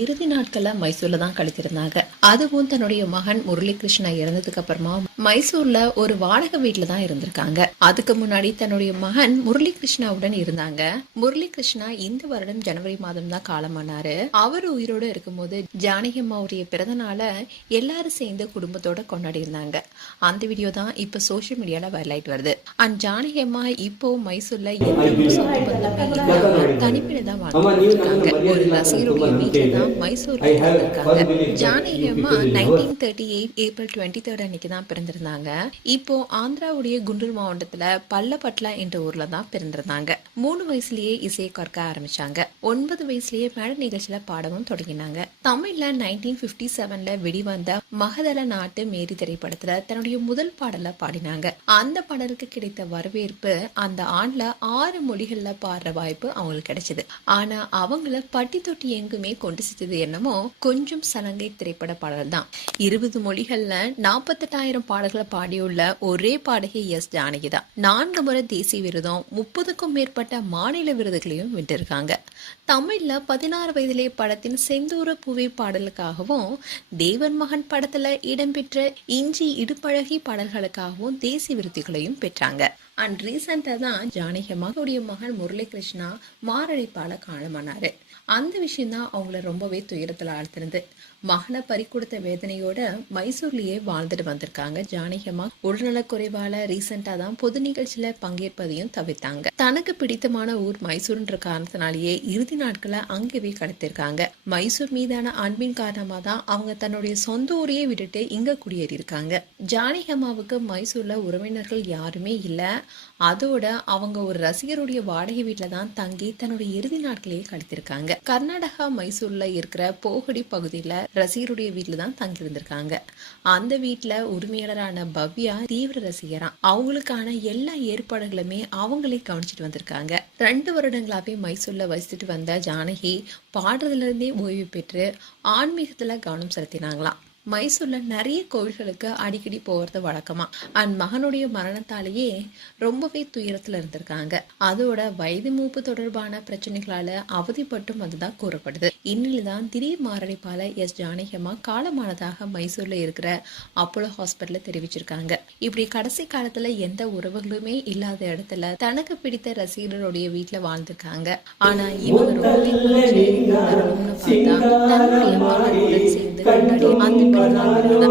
இறுதி நாட்கள்ல மைசூர்ல தான் கழித்திருந்தாங்க. அதுவும் தன்னுடைய மகன் முரளிகிருஷ்ணா இறந்ததுக்கு அப்புறமா மைசூர்ல ஒரு வாடகை வீட்டுல தான் இருந்திருக்காங்க. அதுக்கு முன்னாடி தன்னுடைய மகன் முரளிகிருஷ்ணாவுடன் இருந்தாங்க. முரளிகிருஷ்ணா இந்த வருடம் ஜனவரி மாதம் தான் காலமானாரு. அவர் உயிரோட இருக்கும்போது ஜானகி அம்மாவுடைய பிறந்த நாள எல்லாரும் சேர்ந்து குடும்பத்தோட கொண்டாடி இருந்தாங்க. அந்த வீடியோ தான் இப்ப சோசியல் மீடியால வைரல் வருது. அண்ட் ஜானகி அம்மா இப்போ மைசூர்ல எந்த ஒரு சொந்த பந்தமே இல்லாம தனிப்பிட தான் வாழ்ந்துருக்காங்க. ஒரு ரசிகருடைய வீட்டுல தான் மைசூர்ல இருந்திருக்காங்க. ஜானகி அம்மா 1938 ஏப்ரல் 23 அன்னைக்கு தான் பிறந்திருந்தாங்க. இப்போ ஆந்திராவுடைய குண்டூர் மாவட்டத்துல பல்லப்பட்லா என்ற ஊர்ல தான் பிறந்திருந்தாங்க. 3 வயசுலயே இசையை கற்க ஆரம்பிச்சாங்க. 9 வயசுலயே மேடை நிகழ்ச்சியில பாடவும் தொடங்கினாங்க. தமிழ்ல 1957ல வெளிவந்த மகதல நாட்டு மேரி திரைப்படத்துல தன்னுடைய முதல் பாடல பாடினாங்க. அந்த பாடலுக்கு கிடைத்த வரவேற்பு அந்த ஆண்டுல 6 மொழிகள்ல பாடுற வாய்ப்பு அவங்களுக்கு கிடைச்சது. ஆனா அவங்கள பட்டி தொட்டி எங்குமே கொண்டு சேர்த்தது என்னமோ கொஞ்சம் சலங்கை திரைப்பட பாடல் தான். 20 மொழிகள்ல 48,000 பாடல்களை பாடியுள்ள ஒரே பாடகி எஸ் ஜானகி தான். 4 முறை தேசிய விருதும் 30க்கும் மேற்பட்ட மாநில விருதுகளையும் வென்றிருக்காங்க. தமிழ்ல 16 வயதிலே படத்தின் செந்தூர பூவே பாடலுக்காகவும் தேவன் மகன் படத்துல இடம்பெற்ற இஞ்சி இடுப்பழகி பாடல்களுக்காகவும் தேசிய விருதுகளையும் பெற்றாங்க. அண்ட் ரீசெண்டா தான் ஜானகி அம்மாவுடைய மகன் முரளிகிருஷ்ணா மாரடைப்பால காலமானாரு. அந்த விஷயம் தான் அவங்கள ரொம்பவே துயரத்துல ஆழ்த்தினது. மகனை பறி கொடுத்த வேதனையோட மைசூர்லயே வாழ்ந்துட்டு வந்திருக்காங்க ஜானகி அம்மா. உடல்நலக் குறைவால ரீசெண்டா தான் பொது நிகழ்ச்சியில பங்கேற்பதையும் தவிர்த்தாங்க. தனக்கு பிடித்தமான ஊர் மைசூர்ன்ற காரணத்தினாலேயே இறுதி நாட்களை அங்கேயே கடத்திருக்காங்க. மைசூர் மீதான அன்பின் காரணமா தான் அவங்க தன்னுடைய சொந்த ஊரையே விட்டுட்டு இங்க குடியேறி இருக்காங்க. ஜானகி அம்மாவுக்கு மைசூர்ல உறவினர்கள் யாருமே இல்ல. அதோட அவங்க ஒரு ரசிகருடைய வாடகை வீட்டுல தான் தங்கி தன்னுடைய இறுதி நாட்களையே கழித்திருக்காங்க. கர்நாடகா மைசூர்ல இருக்கிற போகடி பகுதியில ரசிகருடைய வீட்டுல தான் தங்கி இருந்திருக்காங்க. அந்த வீட்டுல உரிமையாளரான பவ்யா தீவிர ரசிகரா. அவங்களுக்கான எல்லா ஏற்பாடுகளுமே அவங்களே கவனிச்சுட்டு வந்திருக்காங்க. 2 வருடங்களாவே மைசூர்ல வசிச்சுட்டு வந்த ஜானகி பாடுறதுல இருந்தே ஓய்வு பெற்று ஆன்மீகத்துல கவனம் செலுத்தினாங்களாம். மைசூர்ல நிறைய கோவில்களுக்கு அடிக்கடி போறது வழக்கமா. அண்ட் மகனுடைய மரணத்தாலேயே ரொம்பவே துயரத்துல இருந்திருக்காங்க. அதோட வயது மூப்பு தொடர்பான பிரச்சனைகளால அவதிப்பட்டும் அதுதான் கூறப்படுது. இந்நிலைதான் திடீர் மாரடைப்பால எஸ் ஜானகி அம்மா காலமானதாக மைசூர்ல இருக்கிற அப்போலோ ஹாஸ்பிட்டல்ல தெரிவிச்சிருக்காங்க. இப்படி கடைசி காலத்துல எந்த உறவுகளுமே இல்லாத இடத்துல தனக்கு பிடித்த ரசிகர்களுடைய வீட்டுல வாழ்ந்திருக்காங்க. ஆனா இவங்க ரொம்பவே பார்த்தா தன்னுடைய மகனுடன் சேர்ந்து கொண்டாடி அந்த பிறந்தநாள்